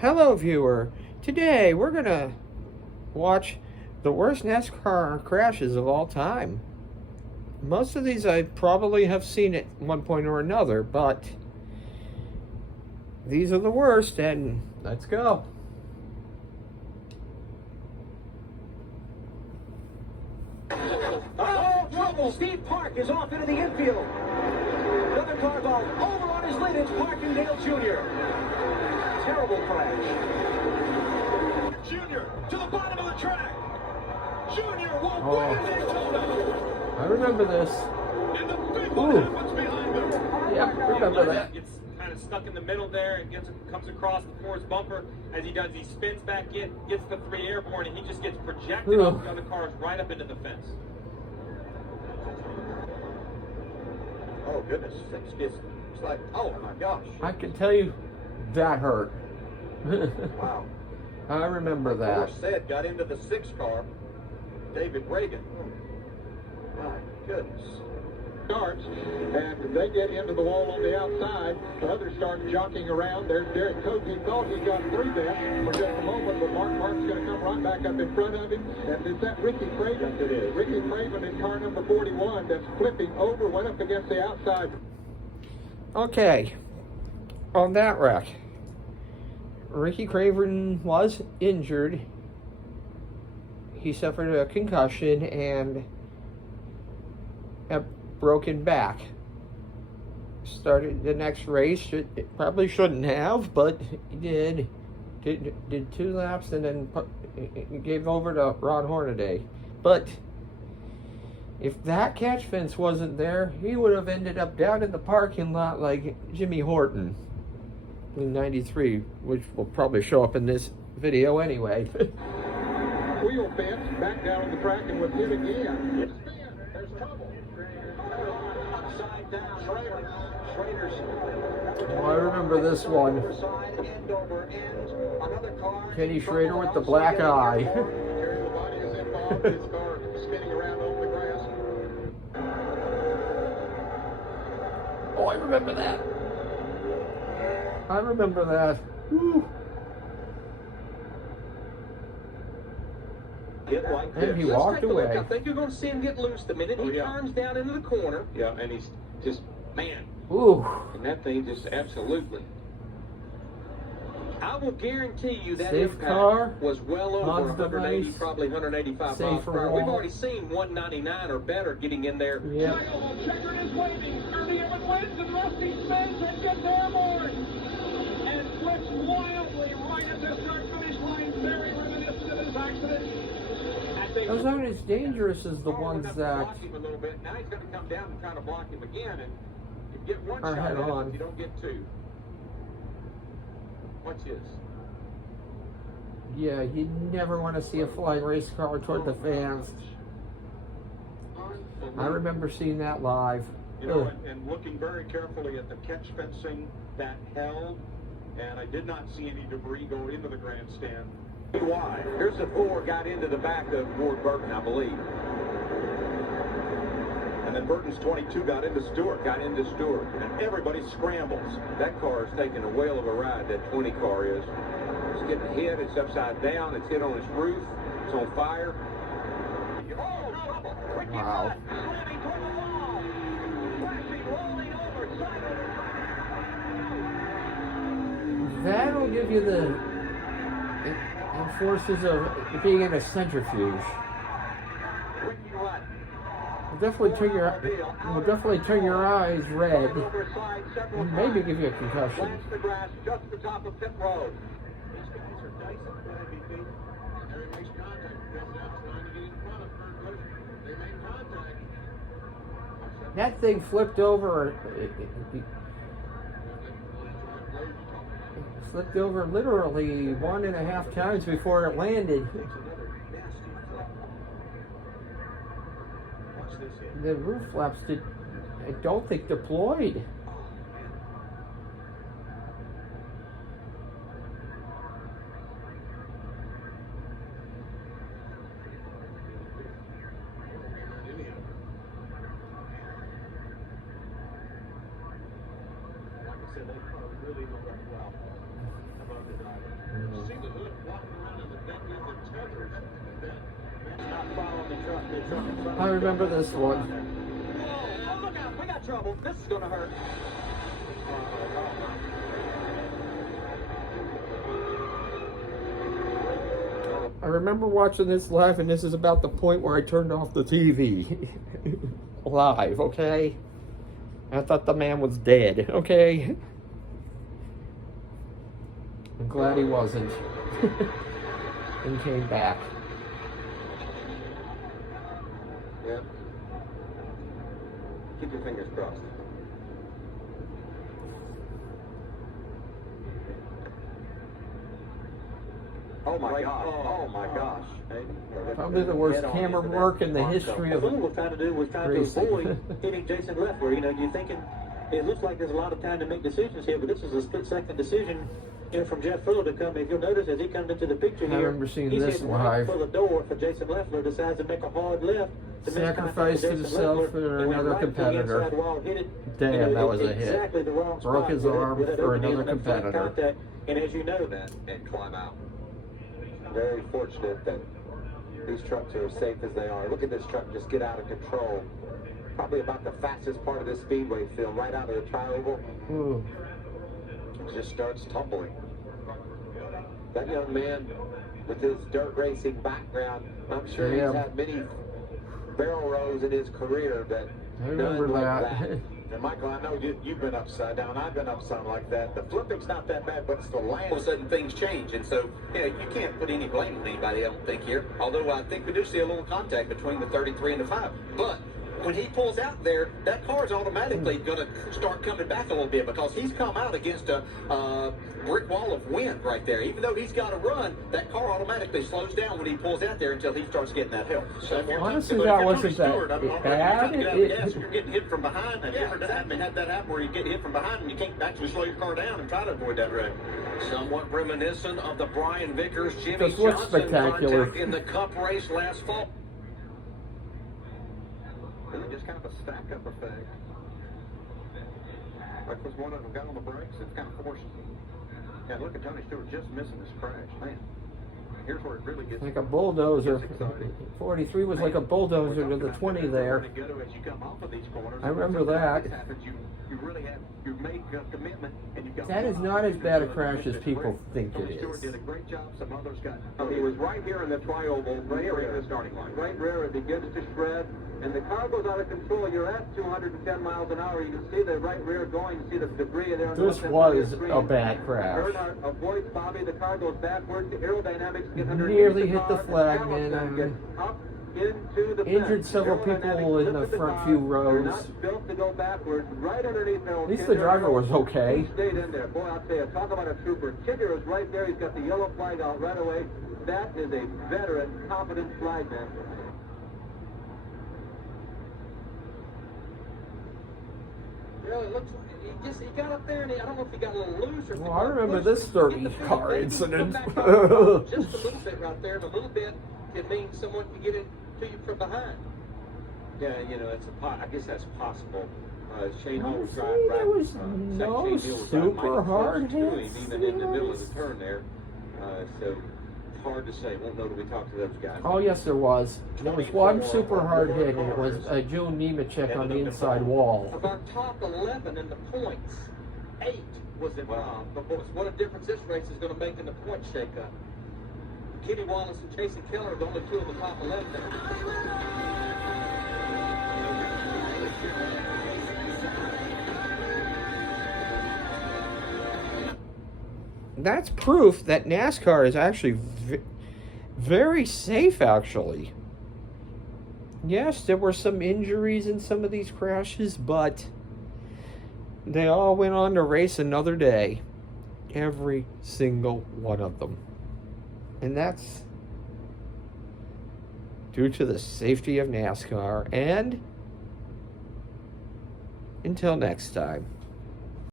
Hello viewer, today we're gonna watch the worst NASCAR crashes of all time. Most of these I probably have seen at one point or another, but these are the worst, and let's go. Oh, trouble! Steve Park is off into the infield. Another car ball over on his lid. It's Parkindale Jr. Terrible crash. Jr. to the bottom of the track. Jr. won't win Daytona. I remember this. And the big one happens behind them. Yeah, remember that. Gets kind of stuck in the middle there and comes across the force bumper. As he does, he spins back in, gets the 3 airborne, and he just gets projected off the other cars right up into the fence. Oh, goodness. It's like, oh, my gosh. I can tell you that hurt. Wow. I remember that. Said got into the 6 car. David Reagan. My goodness. Starts, and they get into the wall on the outside. The others start jockeying around. There's Derek Coates. He thought he got through them for just a moment, but Mark's going to come right back up in front of him. And is that Ricky Craven? It is. Ricky Craven in car number 41 that's flipping over, went up against the outside. Okay, on that wreck, Ricky Craven was injured. He suffered a concussion and a broken back. Started the next race. It probably shouldn't have, but he did 2 laps and then gave over to Ron Hornaday. But if that catch fence wasn't there, he would have ended up down in the parking lot like Jimmy Horton in '93, which will probably show up in this video anyway. Wheel fence back down on the track and was hit again. There's trouble. Upside down. Oh, I remember this one. Kenny Schrader with the black eye. Oh, I remember that. I remember that. Woo. And he walked away. I think you're going to see him get loose the minute he turns down into the corner. Yeah, and he's just, man. Ooh. And that thing just absolutely. I will guarantee you that Safe impact car, was well over Mazda 180, nice, probably 185 miles per hour. wall. We've already seen 199 or better getting in there. Yeah. Checker is waving. Ernie Evans wins, and Rusty spins and gets airborne. And flips wildly right at the start finish line. Very reminiscent of his accident. Those aren't as dangerous as the ones that Block him a little bit. Now he's going to come down and try to block him again. And you get one are shot head at him, on. you don't get 2. What's his? Yeah, you never want to see a flying race car toward the fans. I remember seeing that live. You know, and looking very carefully at the catch fencing that held, and I did not see any debris go into the grandstand. Why? Here's the 4 got into the back of Ward Burton, I believe. And then Burton's 22 got into Stewart. And everybody scrambles. That car is taking a whale of a ride, that 20 car is. It's getting hit, it's upside down, it's hit on its roof, it's on fire. Wow. That'll give you the forces of being in a centrifuge. Will definitely turn your eyes red and maybe give you a concussion. Just the top of pit road. These guys are dicing for MVP. Harry makes contact. Chris Evans trying to get in front of Kurt Busch. They make contact. That thing flipped over. Flipped over literally 1.5 times before it landed. The roof flaps I don't think deployed. Not following the truck in front I of remember him. this one. Oh, look out, we got trouble. This is going to hurt. I remember watching this live, and this is about the point where I turned off the TV. Live, okay? I thought the man was dead, okay? I'm glad he wasn't. And came back. Yeah. Keep your fingers crossed. Oh my gosh. Oh my gosh. Probably the worst camera work in the history of What we were trying to do was trying to racing. avoid hitting Jason Leffler. You know, you're thinking, it looks like there's a lot of time to make decisions here, but this is a split-second decision, you know, from Jeff Fuller to come. If you'll notice, as he comes into the picture I here, remember seeing he's this heading right live. for the door for Jason Leffler, decides to make a hard left. To miss contact Sacrificed with Jason himself Leffler, for and went another right to the competitor. inside wall, hit it, Damn, you know, that was a exactly hit. the wrong Broke spot his with it- arm with it for opening another and flat competitor. contact. And as you know, that And climb out. Very fortunate that these trucks are as safe as they are. Look at this truck just get out of control. Probably about the fastest part of this speedway field, right out of the tri-oval. Ooh. It just starts tumbling. That young man, with his dirt racing background, I'm sure Yeah. he's had many barrel rolls in his career, but I remember none like that. And Michael, I know you've been upside down. I've been upside like that. The flipping's not that bad, but it's the land. All of a sudden things change, and so you can't put any blame on anybody, I don't think, here. Although I think we do see a little contact between the 33 and the 5. But when he pulls out there, that car's automatically going to start coming back a little bit because he's come out against a brick wall of wind right there. Even though he's got to run, that car automatically slows down when he pulls out there until he starts getting that help. So if you're Honestly, but that if you're wasn't Tony that Stewart, I mean, bad. you get out of the gas and you're getting hit from behind. Have you Yeah, ever had that happen where you get hit from behind and you can't actually slow your car down and try to avoid that wreck? Somewhat reminiscent of the Brian Vickers, Jimmy This looks Johnson spectacular. contact in the Cup race last fall. And just kind of a stack-up effect. Like was one of them got on the brakes, it's kind of forced. And look at Tony Stewart just missing this crash, man. Here's where it really gets Like a bulldozer. gets exciting. 43 was like a bulldozer to the 20 there. As you come off of these corners, I remember that. this happens, you really have you've made a commitment and you've got That is not as bad a crash as people think it Tony Stewart is. did a great job. Some others got. He was right here in the tri-oval, right here in the starting line. right rear, it begins to shred, and the car goes out of control. You're at 210 miles an hour. You can see the right rear going. You see the debris there. This was a bad crash. Earnhardt avoids Bobby. The car goes backwards. The aerodynamics get underneath Nearly the hit the car, flag, and man. Gallop's gonna get up into the Injured fence. several people Aerodynamics in the lifted front car. few They're rows. not built to go backwards. Right underneath Harold At least the Kinder. driver was okay. He stayed in there. Boy, I'll tell you, talk about a trooper. Kinder is right there. He's got the yellow flag out right away. That is a veteran, competent flagman. Really looks like he got up there and I don't know if he got a little loose or if he Well, I got remember pushed. this 30 Get the field, car maybe incident. come back up just a little bit right there, and a little bit can mean someone can get into you from behind. Yeah, it's I guess that's possible. Shane Hall was See, driving there right. was no Shane Hill was driving super mighty hard close to him, hits, even in the middle of yes. the turn there. So it's hard to say. Won't know till we talk to those guys. Oh, yes, there was. There was one super hard hit, and it was June Nemechek on the inside wall. Of our top 11 in the points, 8 was involved. But what a difference this race is going to make in the point shakeup. Kenny Wallace and Jason Keller are the only 2 of the top 11. That's proof that NASCAR is actually very safe, actually. Yes, there were some injuries in some of these crashes, but they all went on to race another day. Every single one of them. And that's due to the safety of NASCAR. And until next time.